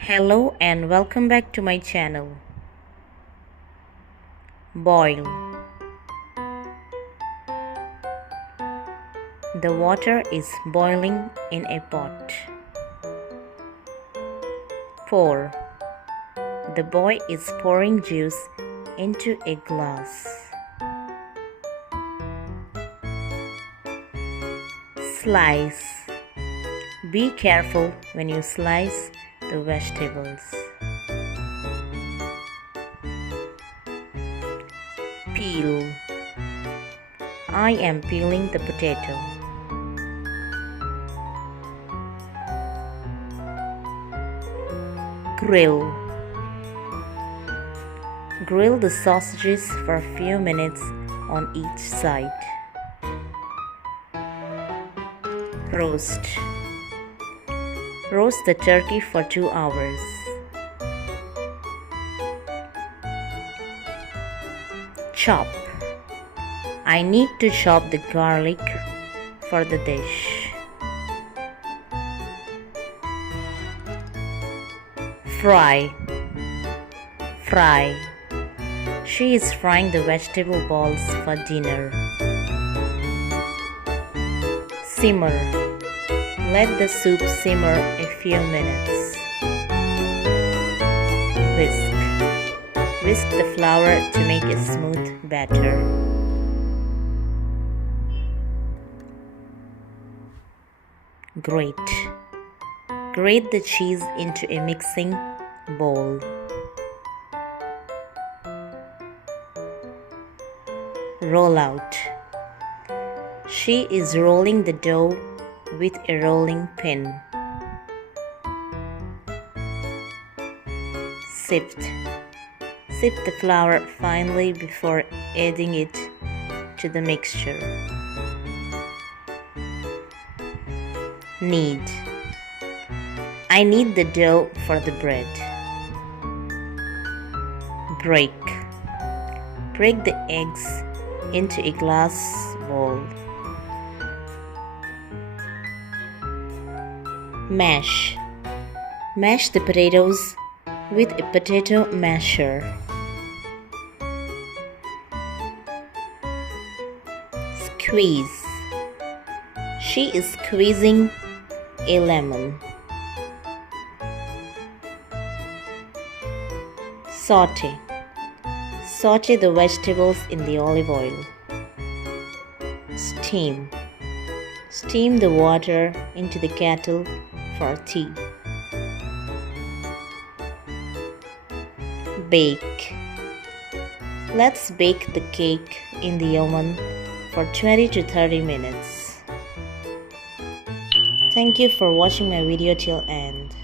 Hello and welcome back to my channel. Boil. The water is boiling in a pot. Pour. The boy is pouring juice into a glass. Slice. Be careful when you slice the vegetables. Peel. I am peeling the potato. Grill. Grill the sausages for a few minutes on each side. Roast. Roast the turkey for 2 hours. Chop. I need to chop the garlic for the dish. Fry. Fry. She is frying the vegetable balls for dinner. Simmer. Let the soup simmer a few minutes. Whisk. Whisk the flour to make a smooth batter. Grate. Grate the cheese into a mixing bowl. Roll out. She is rolling the dough with a rolling pin. Sift. Sift the flour finely before adding it to the mixture. Knead. I knead the dough for the bread. Break. Break the eggs into a glass bowl. Mash. Mash the potatoes with a potato masher. Squeeze. She is squeezing a lemon. Saute. Saute the vegetables in the olive oil. Steam. Steam the water into the kettle for tea. Bake. Let's bake the cake in the oven for 20 to 30 minutes. Thank you for watching my video till end.